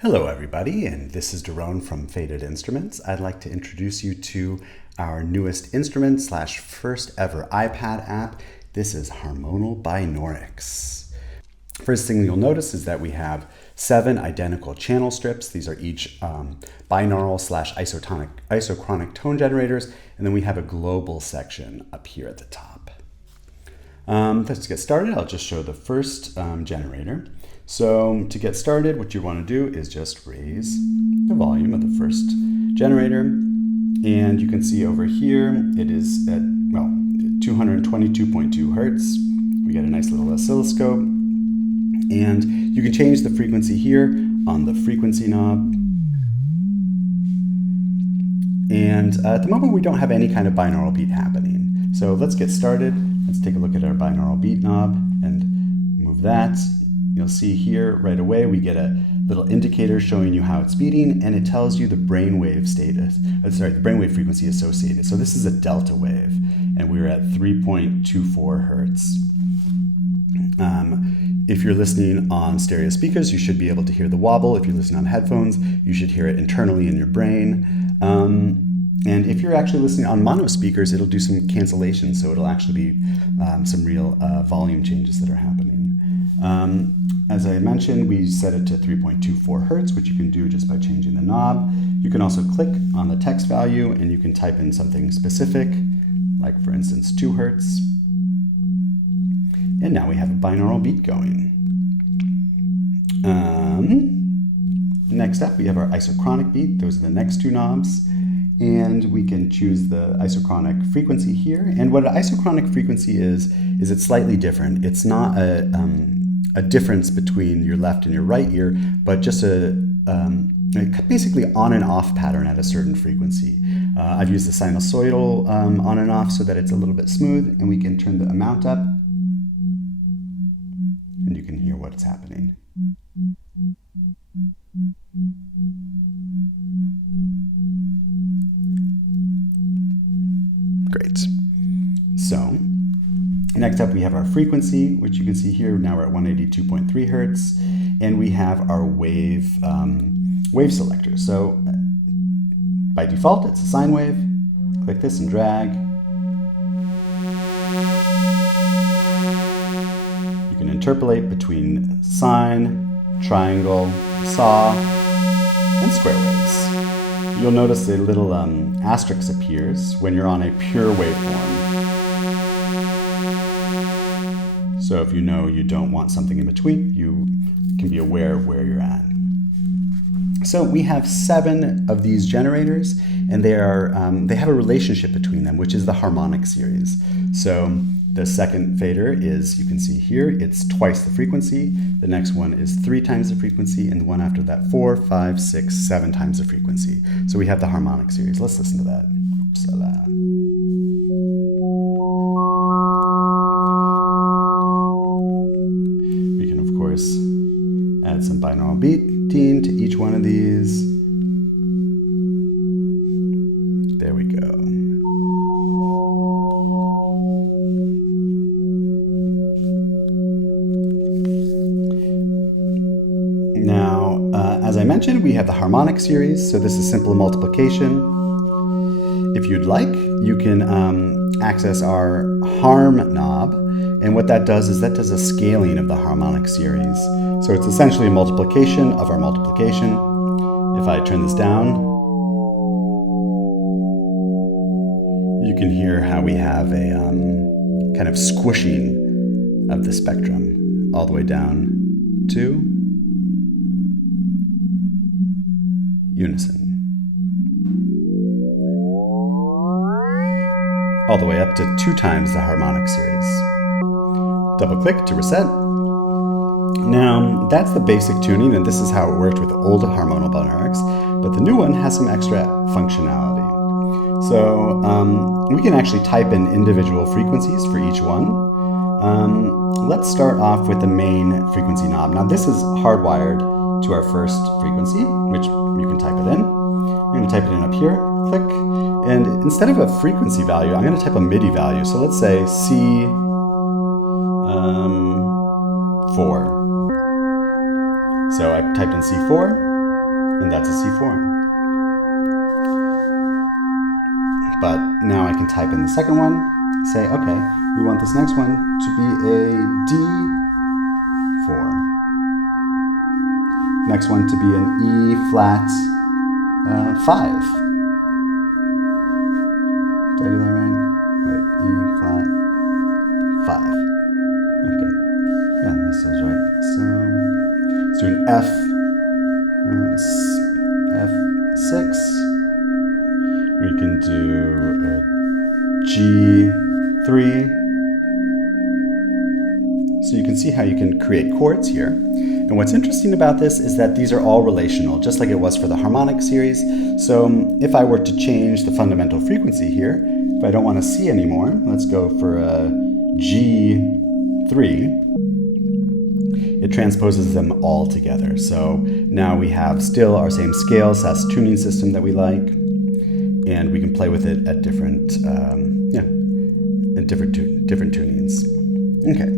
Hello everybody, and this is Daron from Faded Instruments. I'd like to introduce you to our newest instrument / first ever iPad app. This is Harmonal Binaurics. First thing you'll notice is that we have 7 identical channel strips. These are each binaural / isochronic tone generators, and then we have a global section up here at the top. Let's get started. I'll just show the first generator. So to get started, what you want to do is just raise the volume of the first generator. And you can see over here, it is at, 222.2 hertz. We get a nice little oscilloscope. And you can change the frequency here on the frequency knob. And at the moment, we don't have any kind of binaural beat happening. So let's get started. Let's take a look at our binaural beat knob and move that. You'll see here right away we get a little indicator showing you how it's beating, and it tells you the brainwave status. The brainwave frequency associated. So this is a delta wave, and we're at 3.24 hertz. If you're listening on stereo speakers, you should be able to hear the wobble. If you're listening on headphones, you should hear it internally in your brain. And if you're actually listening on mono speakers, it'll do some cancellation, so it'll actually be some real volume changes that are happening. As I mentioned, we set it to 3.24 hertz, which you can do just by changing the knob. You can also click on the text value and you can type in something specific, like for instance 2 hertz. And now we have a binaural beat going. Next up, we have our isochronic beat. Those are the next 2 knobs. And we can choose the isochronic frequency here. And what an isochronic frequency is it's slightly different. It's not a difference between your left and your right ear, but just a basically on and off pattern at a certain frequency. I've used the sinusoidal on and off so that it's a little bit smooth, and we can turn the amount up, and you can hear what's happening. Great. So next up we have our frequency, which you can see here. Now we're at 182.3 hertz, and we have our wave selector. So by default, it's a sine wave. Click this and drag. You can interpolate between sine, triangle, saw, and square waves. You'll notice a little asterisk appears when you're on a pure waveform. So if you know you don't want something in between, you can be aware of where you're at. So we have 7 of these generators, and they have a relationship between them, which is the harmonic series. So the second fader is, you can see here, it's twice the frequency. The next one is 3 times the frequency, and the one after that 4, 5, 6, 7 times the frequency. So we have the harmonic series. Let's listen to that. Oopsala. We can, of course, add some binaural beating to each one of these. There we go. Now, as I mentioned, we have the harmonic series, so this is simple multiplication. If you'd like, you can access our harm knob, and what that does is that does a scaling of the harmonic series. So it's essentially a multiplication of our multiplication. If I turn this down, you can hear how we have a kind of squishing of the spectrum all the way down to unison. All the way up to 2 times the harmonic series. Double click to reset. Now, that's the basic tuning, and this is how it worked with the old Harmonal Binaurics, but the new one has some extra functionality. So we can actually type in individual frequencies for each one. Let's start off with the main frequency knob. Now this is hardwired to our first frequency, which you can type it in. I'm going to type it in up here, click, and instead of a frequency value, I'm going to type a MIDI value. So let's say C4. So I typed in C4, And that's a C4. But now I can type in the second one, say, okay, we want this next one to be a D4. Next one to be an E flat 5. Did I do that right? Wait, E flat 5. Okay. Yeah, this is right. So let's do an F6. We can do a G3. So you can see how you can create chords here. And what's interesting about this is that these are all relational, just like it was for the harmonic series. So if I were to change the fundamental frequency here, if I don't want a C anymore, let's go for a G3. It transposes them all together. So now we have still our same scale SAS tuning system that we like, and we can play with it at different different tunings. Okay.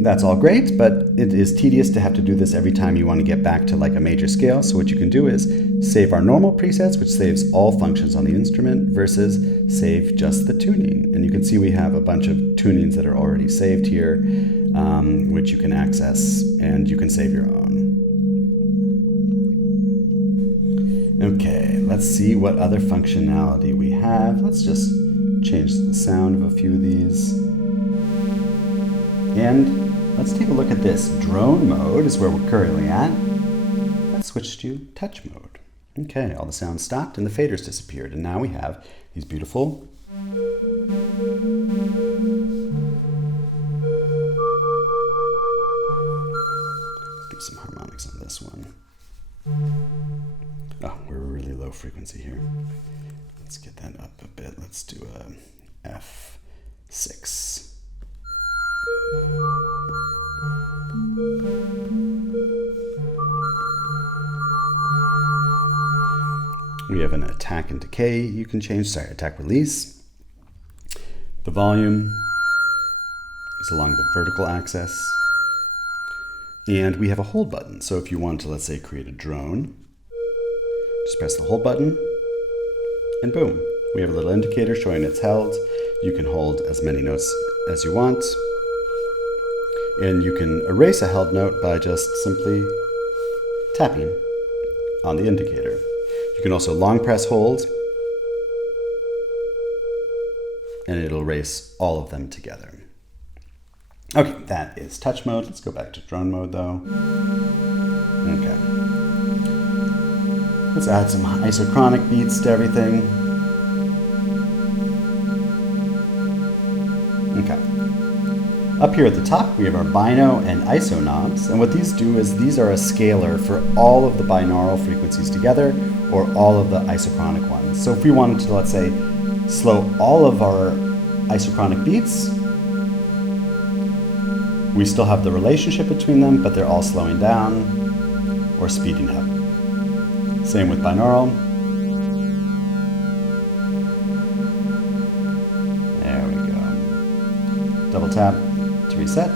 That's all great, but it is tedious to have to do this every time you want to get back to like a major scale. So what you can do is save our normal presets, which saves all functions on the instrument, versus save just the tuning. And you can see we have a bunch of tunings that are already saved here, which you can access, and you can save your own. Okay, let's see what other functionality we have. Let's just change the sound of a few of these. And let's take a look at this. Drone mode is where we're currently at. Let's switch to touch mode. Okay, all the sound stopped and the faders disappeared. And now we have these beautiful let's give some harmonics on this one. Oh, we're really low frequency here. Let's get that up a bit. Let's do a F6. We have an attack and decay you can change, attack release. The volume is along the vertical axis. And we have a hold button. So if you want to, let's say, create a drone, just press the hold button and boom. We have a little indicator showing it's held. You can hold as many notes as you want. And you can erase a held note by just simply tapping on the indicator. You can also long press hold, and it'll erase all of them together. Okay, that is touch mode. Let's go back to drone mode though. Okay. Let's add some isochronic beats to everything. Okay. Up here at the top, we have our bino and iso knobs, and what these do is these are a scaler for all of the binaural frequencies together, or all of the isochronic ones. So if we wanted to, let's say, slow all of our isochronic beats, we still have the relationship between them, but they're all slowing down or speeding up. Same with binaural. There we go. Double tap to reset.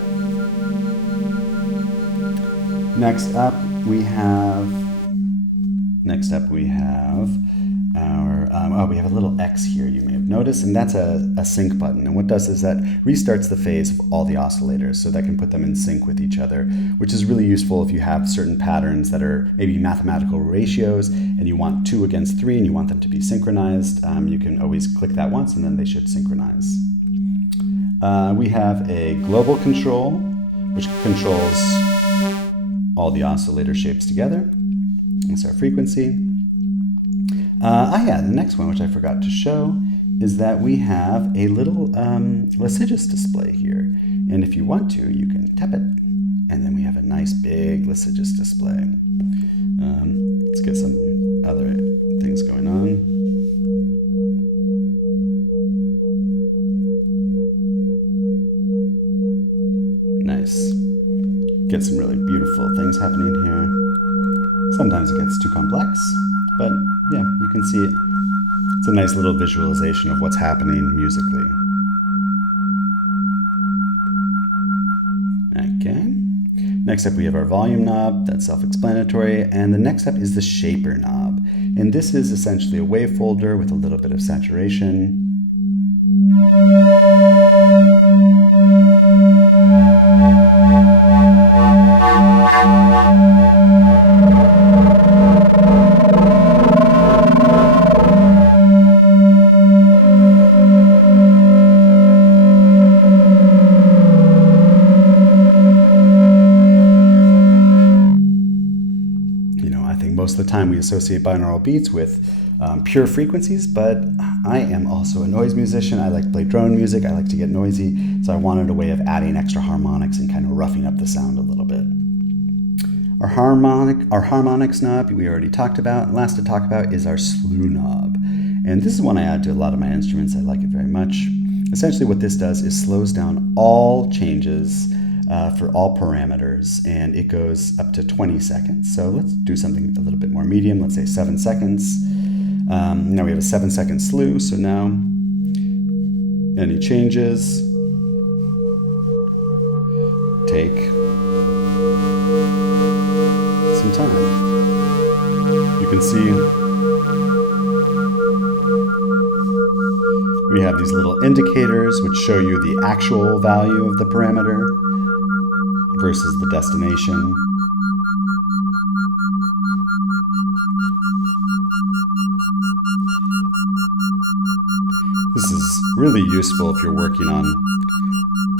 Next up we have our, we have a little X here you may have noticed, and that's a sync button. And what it does is that restarts the phase of all the oscillators so that can put them in sync with each other, which is really useful if you have certain patterns that are maybe mathematical ratios and you want 2 against 3 and you want them to be synchronized. You can always click that once and then they should synchronize. We have a global control, which controls all the oscillator shapes together. That's our frequency. The next one, which I forgot to show, is that we have a little litigious display here. And if you want to, you can tap it. And then we have a nice big litigious display. Let's get some other things going on. Nice. Get some really beautiful things happening here. Sometimes it gets too complex, but yeah, you can see it. It's a nice little visualization of what's happening musically. Okay. Next up, we have our volume knob. That's self-explanatory. And the next up is the shaper knob. And this is essentially a wave folder with a little bit of saturation. Most of the time we associate binaural beats with pure frequencies, but I am also a noise musician. I like to play drone music. I like to get noisy. So I wanted a way of adding extra harmonics and kind of roughing up the sound a little bit. Our harmonics knob we already talked about. And last to talk about is our slew knob. And this is one I add to a lot of my instruments. I like it very much. Essentially what this does is slows down all changes for all parameters, and it goes up to 20 seconds. So let's do something a little bit more medium. Let's say 7 seconds. Now we have a 7-second slew. So now any changes take some time. You can see we have these little indicators which show you the actual value of the parameter versus the destination. This is really useful if you're working on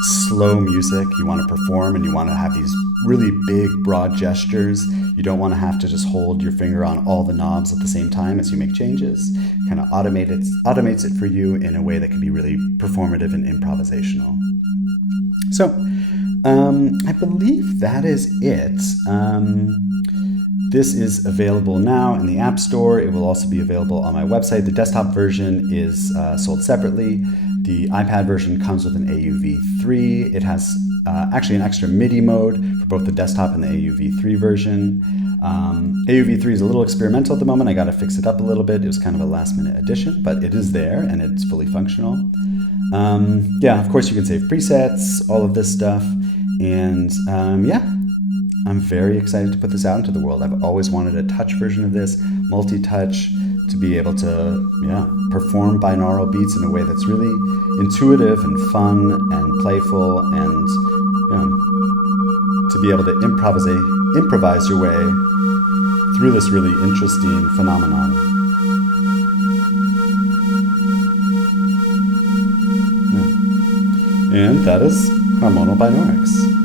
slow music. You want to perform and you want to have these really big, broad gestures. You don't want to have to just hold your finger on all the knobs at the same time as you make changes. Kind of automates it for you in a way that can be really performative and improvisational. So, I believe that is it. This is available now in the App Store. It will also be available on my website. The desktop version is sold separately. The iPad version comes with an AUV3. It has actually an extra MIDI mode for both the desktop and the AUV3 version. AUV3 is a little experimental at the moment. I got to fix it up a little bit. It was kind of a last-minute addition, but it is there and it's fully functional. Yeah, of course you can save presets, all of this stuff. And yeah, I'm very excited to put this out into the world. I've always wanted a touch version of this, multi-touch, to be able to perform binaural beats in a way that's really intuitive and fun and playful, and to be able to improvise your way through this really interesting phenomenon. And that is Harmonal Binaurics.